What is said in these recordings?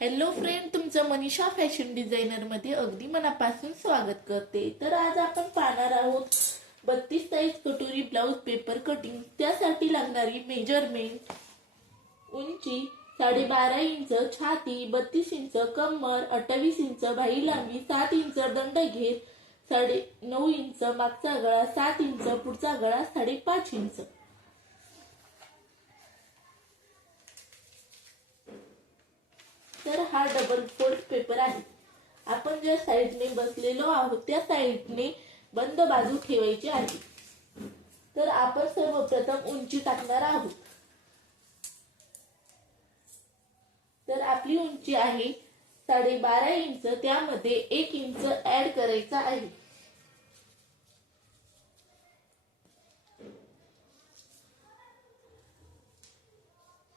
Hello friend, तुमचं Manisha fashion designer मध्ये अगदी मनापासून स्वागत करते। तर आज आपण पाहणार आहोत 32 साइज कटोरी ब्लाउज पेपर कटिंग। त्यासाठी लागणारी मेजरमेंट: उंची 12.5 इंच, छाती 32 इंच, कमर 28 इंच, बाही लांबी 7 इंच, दंडघेर 9.5 इंच, मागचा गळा 7 इंच, पुढचा गळा 5.5 इंच। तर हा डबल फोल्ड पेपर आहे। आपण ज्या साइडने बसलेलो आहोत त्या साइडने बंद बाजू ठेवायची आहे। तर आपण सर्वप्रथम उंची टाकणार आहोत। तर आपली उंची आहे 12.5 इंच, त्यामध्ये 1 इंच ऍड करायचा आहे।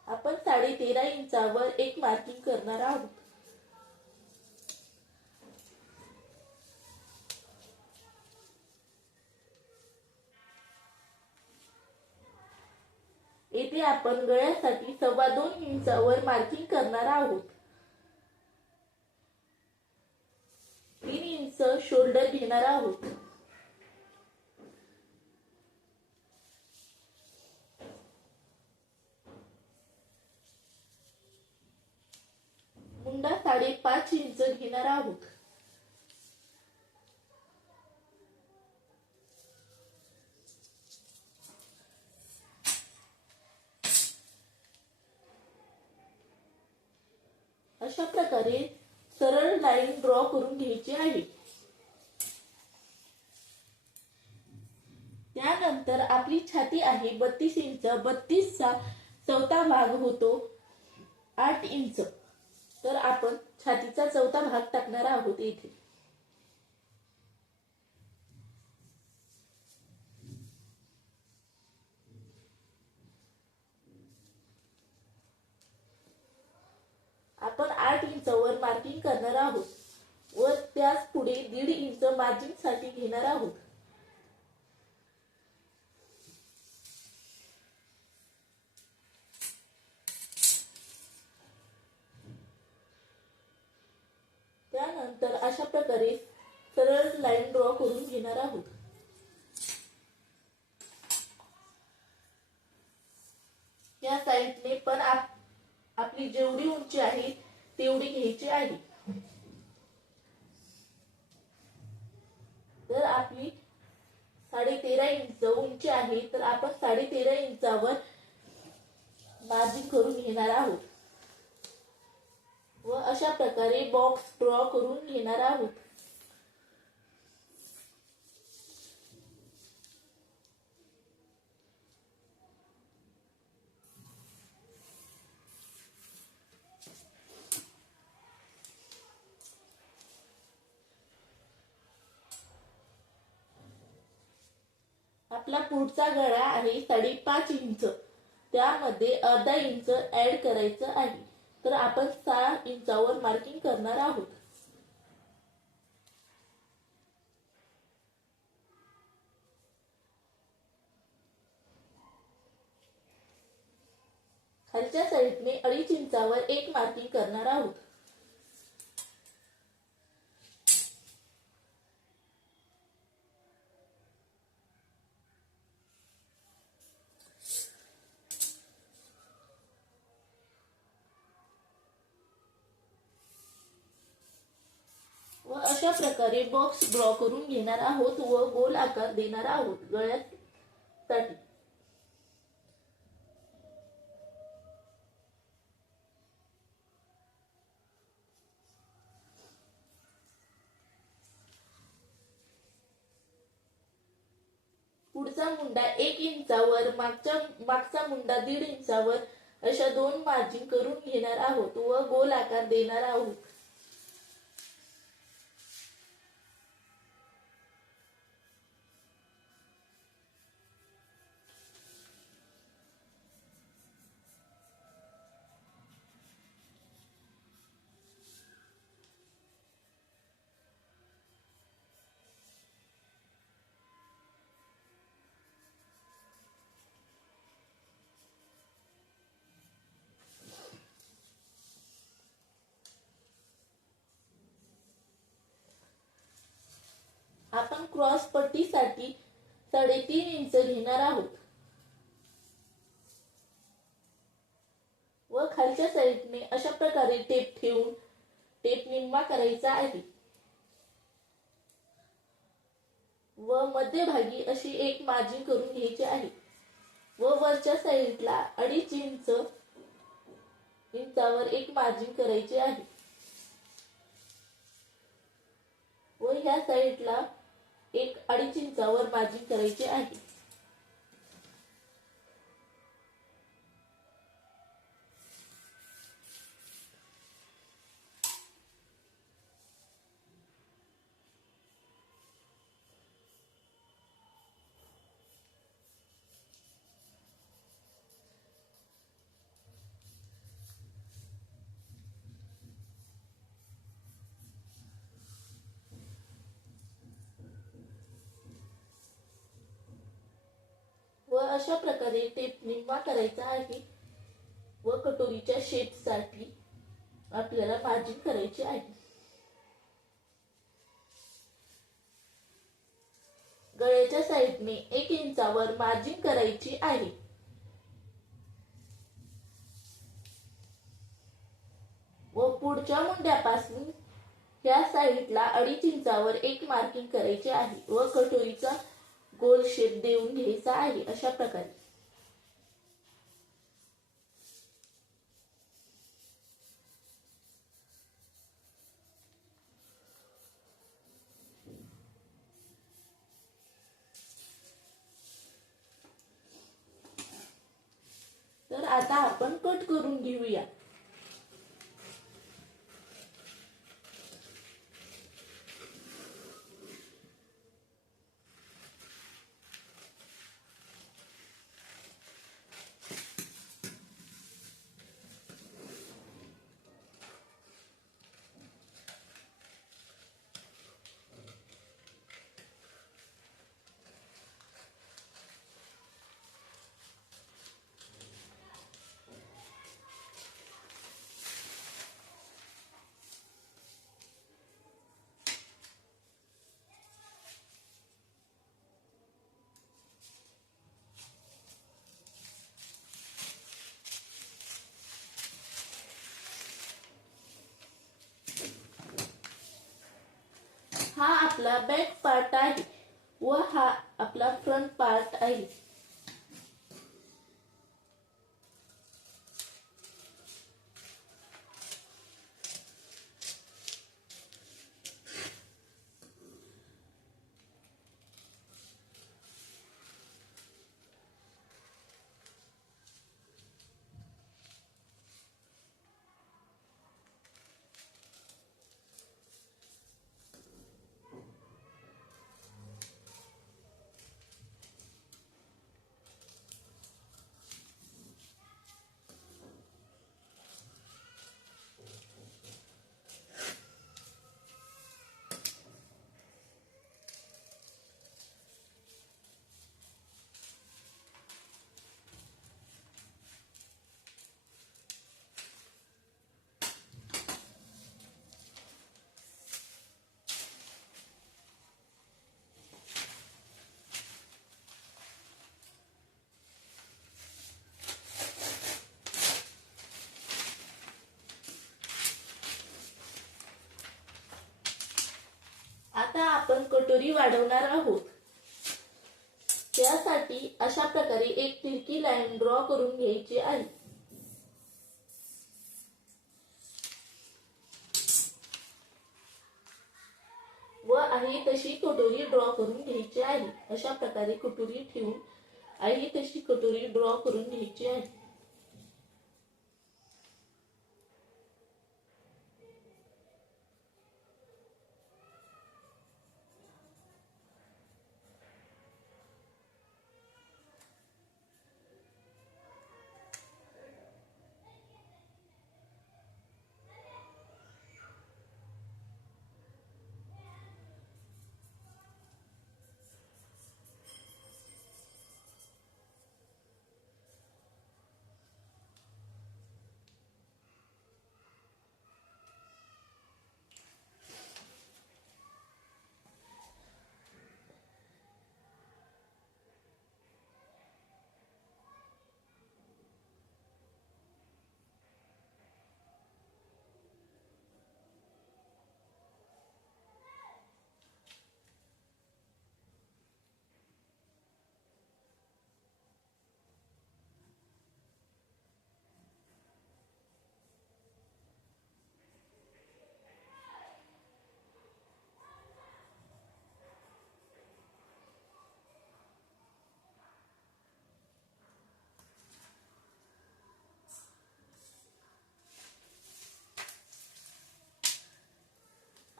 आपण 13.5 इंचावर एक मार्किंग करणार आहोत। येथे आपण गळ्यासाठी 2.25 इंचावर मार्किंग करणार आहोत। 3 इंच शोल्डर घेणार आहोत। मुंडा 5.5 इंच घेणार आहोत। अशा प्रकारे सरळ लाईन ड्रॉ करून घ्यायची आहे। त्यानंतर आपली छाती आहे 32 इंच, 32 चा चौथा भाग होतो 8 इंच। तर आपण छातीचा चौथा भाग टाकणार आहोत येथे। आपण 8 इंचावर मार्किंग करणार आहोत व त्याच पुढे 1.5 इंच मार्जिन साठी घेणार आहोत। त्यानंतर अशा प्रकारे सरळ लाईन ड्रॉ करून घेणार आहोत। या साइडने पण आपली जेवढी उंची आहे तेवढी घ्यायची आहे। तर आपली 13.5 इंच उंची आहे, तर आपण 13.5 इंचावर मार्जिन करून घेणार आहोत व अशा प्रकारे बॉक्स ड्रॉ करून घेणार आहोत। आपला पुढचा गळा आहे 5.5 इंच, त्यामध्ये अर्धा इंच ऍड करायचं आहे। तर आपण 6 इंचावर मार्किंग करणार आहोत। खालच्या साइडने 2.5 इंचावर एक मार्किंग करणार आहोत। व अशा प्रकारे बॉक्स ड्रॉ करून घेणार आहोत व गोल आकार देणार आहोत गळ्यासाठी। पुढचा मुंडा 1 इंचावर, मागचा मुंडा 1.5 इंचावर अशा 2 मार्जिन करून घेणार आहोत व गोल आकार देणार आहोत। आपण क्रॉस पट्टीसाठी 3.5 इंच घेणार आहोत व खालच्या साईडने अशा प्रकारे टेप ठेवून टेप निम्मा करायचा आहे व मध्यभागी अशी एक मार्जिन करून घ्यायची आहे व वरच्या साईडला 2.5 इंचावर एक मार्जिन करायचे आहे व ह्या साईडला एक 2.5 इंचावर मार्जिन करायचे आहे व अशा प्रकारे टेप निम्मा करायचा आहे व कटोरीच्या शेपसाठी आपल्याला मार्जिन करायचे आहे गळ्याच्या साईडने 1 इंचावर मार्जिन करायची आहे व पुढच्या मुंड्यापासून ह्या साईडला 2.5 इंचावर एक मार्किंग करायचे आहे व कटोरीचा गोल शेप देऊन घ्यायचा आहे अशा प्रकारे तर आता आपण कट करून घेऊया हा आपला बॅक पार्ट आहे व हा आपला फ्रंट पार्ट आहे आता आपण कटोरी वाढवणार आहोत त्यासाठी अशा प्रकारे एक तिरकी लाईन ड्रॉ करून घ्यायची आहे व आहे तशी कटोरी ड्रॉ करून घ्यायची आहे अशा प्रकारे कटोरी ठेवून आहे तशी कटोरी ड्रॉ करून घ्यायची आहे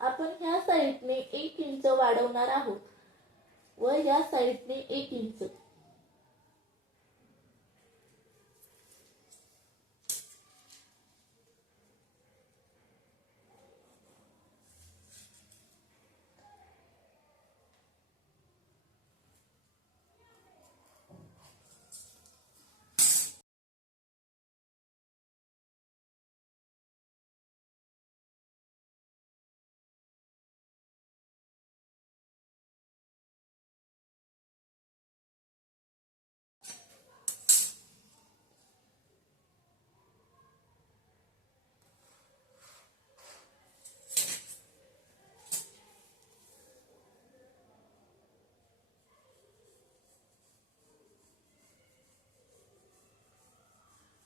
आपण ह्या साईडने 1 इंच वाढवणार आहोत व ह्या साईडने 1 इंच.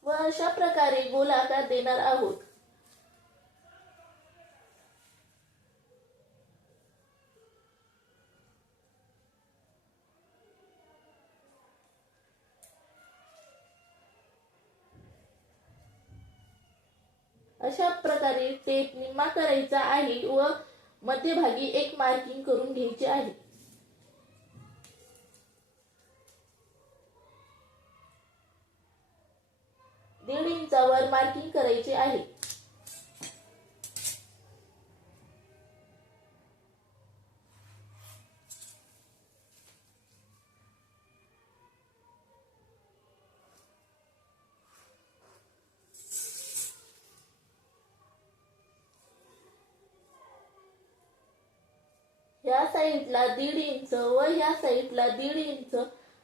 व अशा प्रकारे गोल आकार देणार आहोत. अशा प्रकारे टेप निम्मा करायचा आहे व मध्यभागी एक मार्किंग करून घ्यायचे आहे. दीड इंचावर मार्किंग करायचे आहे. ह्या साईडला 1.5 इंच व ह्या साईडला 1.5 इंच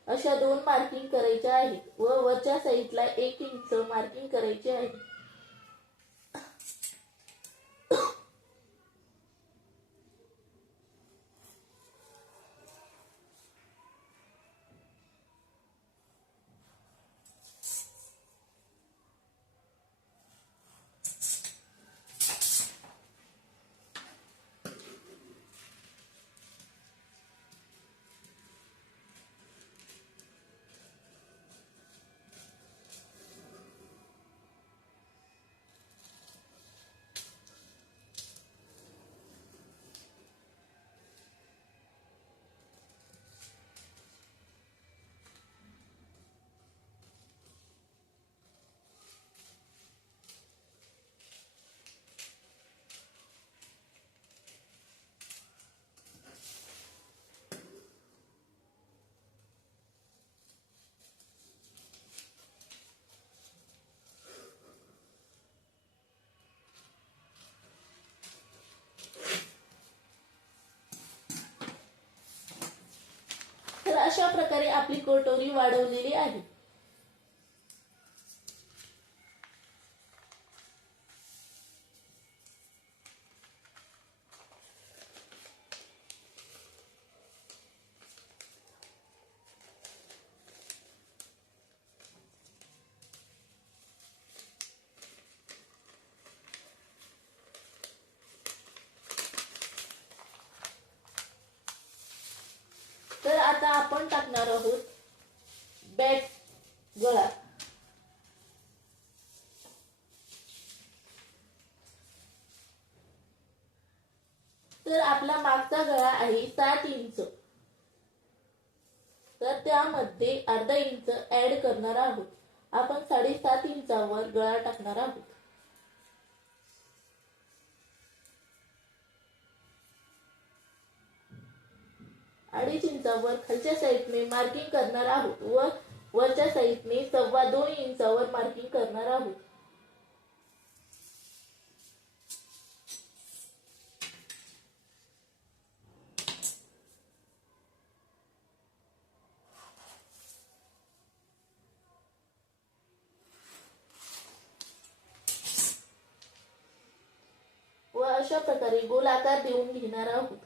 अशा 2 मार्किंग करायच्या आहेत व वरच्या साईडला 1 इंच मार्किंग करायचे आहे. तर अशा प्रकारे आपली कटोरी वाढवलेली आहे. तर आता आपण टाकणार आहोत बॅक गळा. तर आपला मागचा गळा आहे 7 इंच, तर त्यामध्ये अर्धा इंच ऍड करणार आहोत. आपण 7.5 इंचावर गळा टाकणार आहोत. अडीच इंचावर खालच्या साईडने मार्किंग करणार आहोत व वरच्या साईडने 2.25 इंचावर मार्किंग करणार आहोत. व अशा प्रकारे गोल आकार देऊन घेणार आहोत.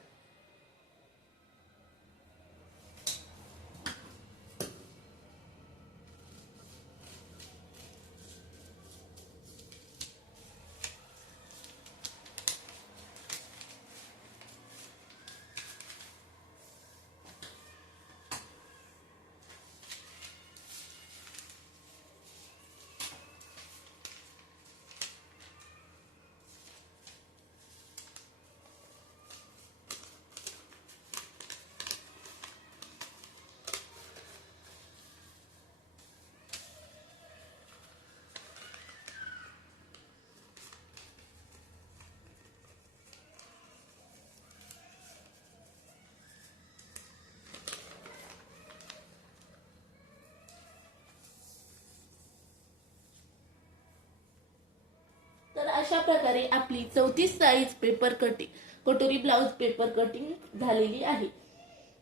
अशा प्रकारे आपली 34 साईज पेपर कटोरी ब्लाउज पेपर कटिंग झालेली आहे.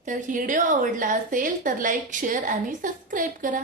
तर व्हिडिओ आवडला असेल तर लाईक, शेअर आणि सबस्क्राईब करा.